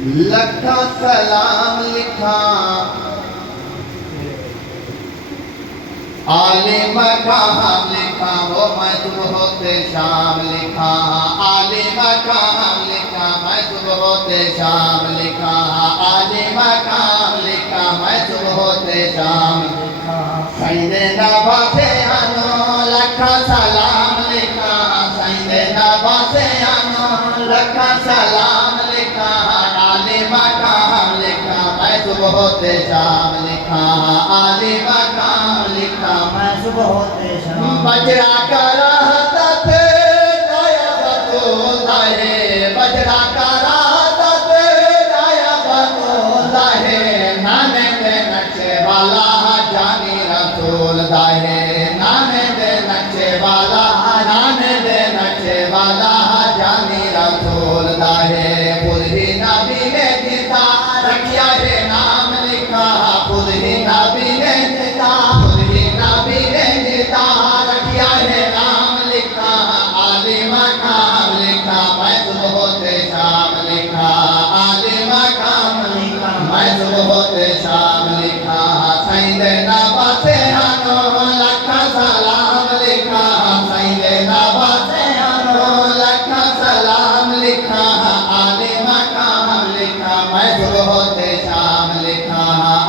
लखा सलाम लिखा आले मकाम लिखा वो मैं सुबह होते शाम लिखा आले मकाम लिखा मैं सुबह होते शाम लिखा आले मकाम लिखा मैं सुबह होते शाम लिखा सैदे नवासे आनो लखा सलाम लिखा सैदे नवासे आनो लखा सलाम लिखा आले मकाम लिखा मैं सुबह होते शाम लिखा आले मकाम लिखा मैं सुबह होते शाम बजरा का रहता थे दाया बतोला है बजरा का रहता थे दाया बतोला है नाने दे नक्शे वाला जानी रसूल दाहे नाने दे नक्शे वाला नाने दे नक्शे वाला जानी रसूल दाहे खुद ही नबी ने गीता रखिया है नाम लिखा खुद ही नबी ने गीता खुद ही नबी ने गीता रखिया है नाम लिखा आले मकाम लिखा मैं सुबह होते शाम लिखा आले मकाम लिखा मैं सुबह होते शाम लिखा सैदे नवासे आनो लखा सलाम लिखा सैदे नवासे आनो लखा सलाम लिखा आले मकाम लिखा मैं सुबह होते शाम लिखा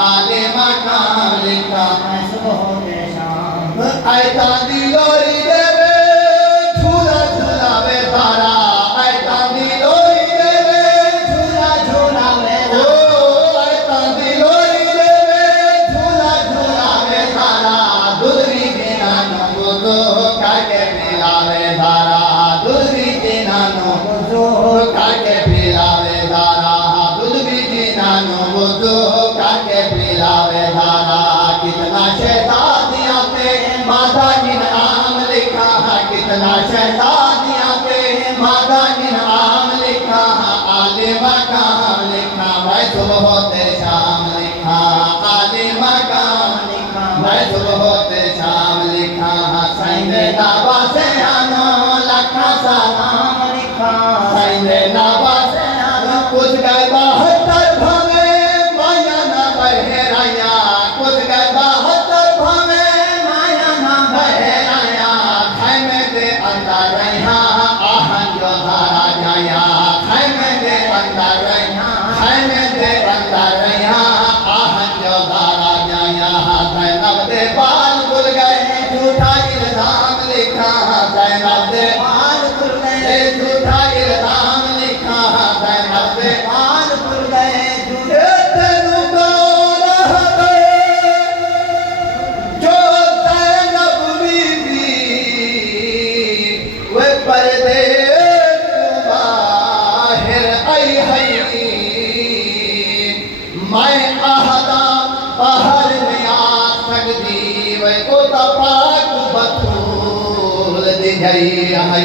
आले मकाम लिखा मैं सुबह होते शाम ऐता दिलोरी देवे झूला झूलावे तारा ऐता दिलोरी देवे झूला झूलावे ओ ऐता दिलोरी देवे झूला झूलावे तारा दुधरी बिना नो तो काके पिलावे तारा दुधरी बिना नो तो काके पिलावे तारा दूध भी बिना नो तो काके पिलावे तारा कितना शैतानियां पे माता इनाम लिखा है कितना शैतानियां पे माता इनाम लिखा आले मकाम लिखा मैं सुबह होते शाम लिखा आले मकाम लिखा मैं सुबह होते शाम लिखा सैदे नवासे आनो लखा सलाम लिखा सैदे नवासे आनो कुछ गए बहत्तर भवे माया ना बहराया कुछ गए बहत्तर भवे माया ना बहराया खैमे दे अंदर रहा आहन जो धारा जाया खैमे दे अंदर रहा खैमे दे अंदर रहा आहन जो धारा जाया ज़ैनब दे बाल खुल गए झूठा इल्जाम लिखा ज़ैनब दे बाल खुल गए झूठा इल्जाम लिखा ज़ैनब दे बाल खुल गए झूठे तेरू कौन हटे जो ज़ैनब बीबी वे पर्दे बाहिर आई है मैं आहदा बाहर में आ सकती वे को तपाक बतूल दी गई है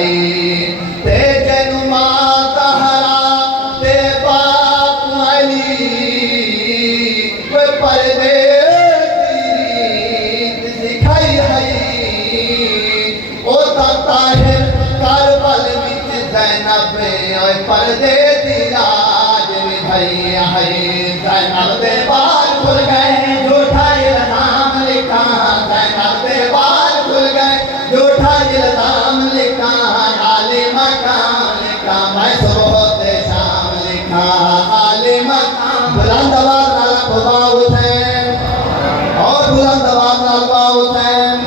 ते जनु माता हरा ते बाप अली वे पर्दे दिखाई है ओ ताहिर करबल विच ज़ैनब ओए पर्दे दी राज विधाई है ज़ैनब दे बाल खुल गए झूठा इल्जाम लिखा ज़ैनब दे बाल खुल गए झूठा इल्जाम लिखा आले मकाम लिखा मैं सुबह होते शाम लिखा आले मकाम बुलंद आवाज़ नाल खुदा हुसैन और बुलंद आवाज़ नाल बा हुसैन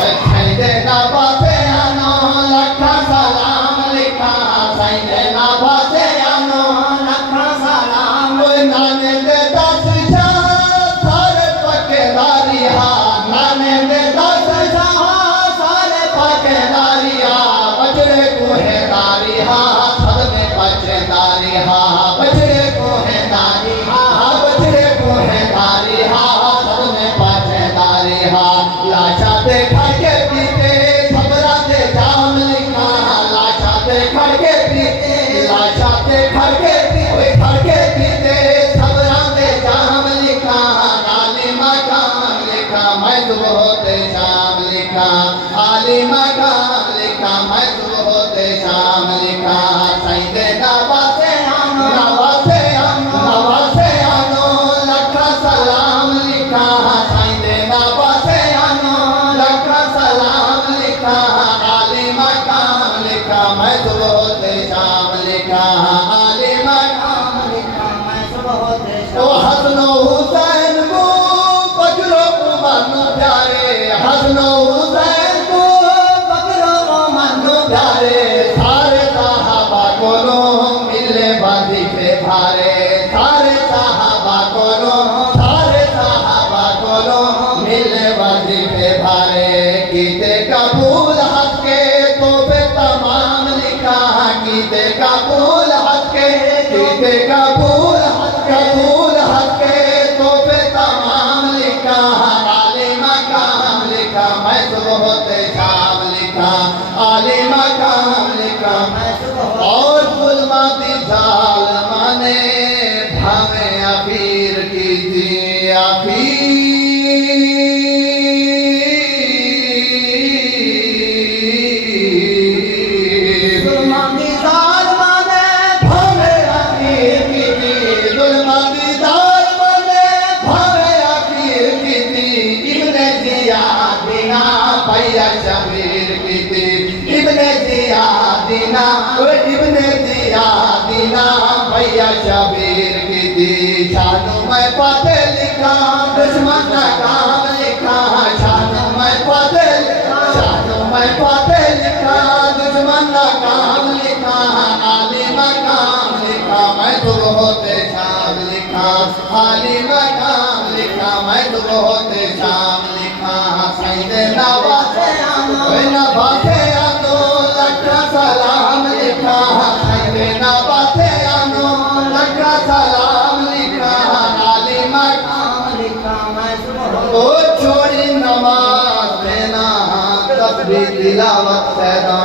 और सैदे नवासे आनो लखा सलाम लिखा सैदे नवासे आनो लखा सलाम ओए नाने दे दस शाह सारे पक्केदारी हा नाने दे दस शाह सारे पक्केदारी हा बजरे कोहेदारी हा सब में बचेदारी हा बजरे कोहेदारी हा बजरे कोहेदारी हा सब में बचेदारी हा लाशा देखा के पीते सबरा दे जाम लिखा लाशा देखा के पीते लाशा देखा के पीते खड़के पीते सबरा दे जाम लिखा आले मकाम लिखा मैं सुबह होते शाम लिखा आले मकाम लिखा मैं सुबह होते शाम लिखा सैदे नवासे आनो सुबह होते शाम लिखा आले मकाम लिखा मैं सुबह होते शाम। ओ हसनो हुसैन को पकड़ो मानो प्यारे, हसनो हुसैन को पकड़ो मानो प्यारे, सारे साहबा को मिले वजीफे भारे, सारे साहबा को मिले वजीफे भारे। कीते कबूल हक के तोहफे तमाम लिखा, कीते कबूल हक के, कीते कबूल हक के तोहफे तमाम लिखा आले मकाम लिखा मैं सुबह होते शाम लिखा आले मकाम लिखा मैं सुबह। और जुल्माती जालिमा ने भावे अखीर की थी शबीर की थी इब्ने जियादिना, इब्ने जियादिना भैया शबीर की थी। शानू में पते लिखा दुश्मन का काम लिखा, शानू में पते लिखा, शानू में पते लिखा दुश्मन का काम लिखा आले मकाम लिखा मैं सुबह होते शाम लिखा आले मकाम लिखा मैं सुबह होते शाम लिखा। सईदे नवाज़े नवाज़े आनो लखा सलाम लिखा, सईदे नवाज़े आनो लखा सलाम लिखा आले मकाम लिखा मैं सुबह। ओ छोड़ी नमाज देना तस्बीह तिलावत सदा,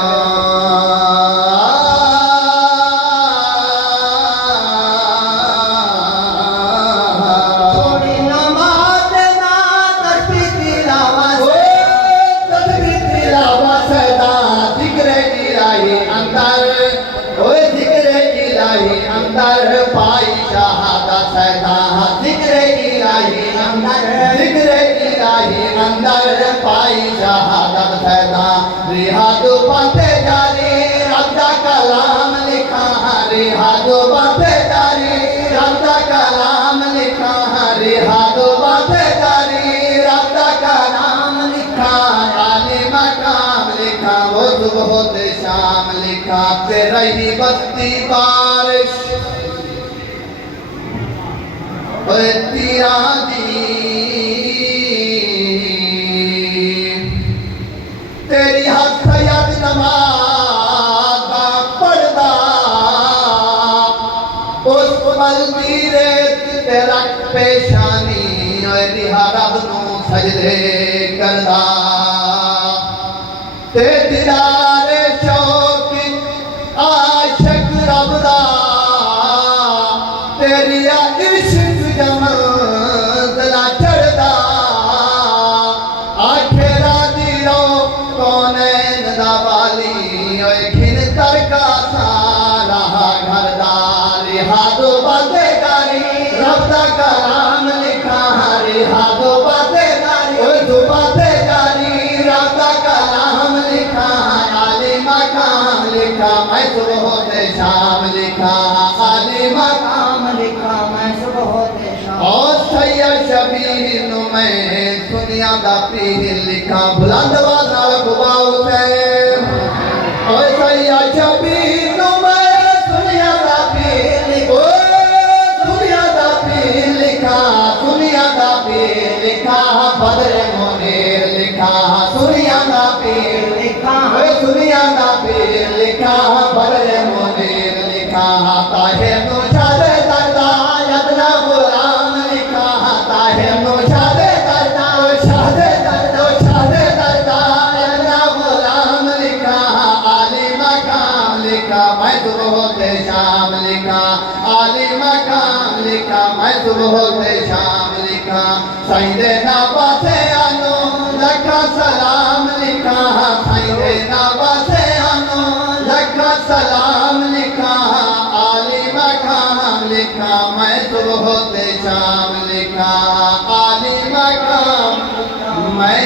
अंदर पाई शहादत सदा, जिक्र इलाही अंदर, जिक्र इलाही अंदर पाई शहादत सदा। रिहादो बातें जारी रब दा कलाम लिखा, रिहादो बातें जारी रब दा कलाम लिखा, रिहादो बातें जारी रब दा कलाम लिखा आले मकाम लिखा वो सुबह होते शाम लिखा। फिर रही बस्ती बारिश तीरा दी, तेरी हथ यद नमाज दा पढ़दा, उस पल दी रेत ते रख पेशानी रिहा रब नूं सजदे करदा, ते दिलारे शौक आशिक रब दा तेरी इश्क जमदला चढ़दा। आखेरा दी रो कौनैन दा वाली ओए खिन तरका सारा घरदार। रिहादो बातें कारी रब दा कलाम लिखा, रिहादो बातें कारी ओए तू बातें कारी रब दा कलाम लिखा आले मकाम लिखा मैं सुबह होते शाम लिखा आले मकाम लिखा मैं सुबह होते शाम। और सैयद शबीर नु मैं दुनिया दा पीर लिखा बुलंद वाला गुबाओ से। और सैयद शबीर नु मैं दुनिया दा पीर लिखा, दुनिया दा पीर लिखा, दुनिया दा पीर लिखा बदर मुनीर लिखा, दुनिया दा पीर लिखा, दुनिया दा पीर लिखा बदर मुनीर लिखा। ताहे नु शादे दरदा यदना गुलाम लिखा, ताहे नु शादे दरदा शादे दरदा शादे दरदा यदना गुलाम लिखा आले मकाम लिखा मैं सुबह होते शाम लिखा आले मकाम लिखा मैं सुबह होते शाम लिखा। सईदे नवाज़े आनो लखा सलाम लिखा, सईदे नवाज़े आनो लखा सलाम लिखा आले मकाम लिखा मैं सुबह होते शाम लिखा आले मकाम मैं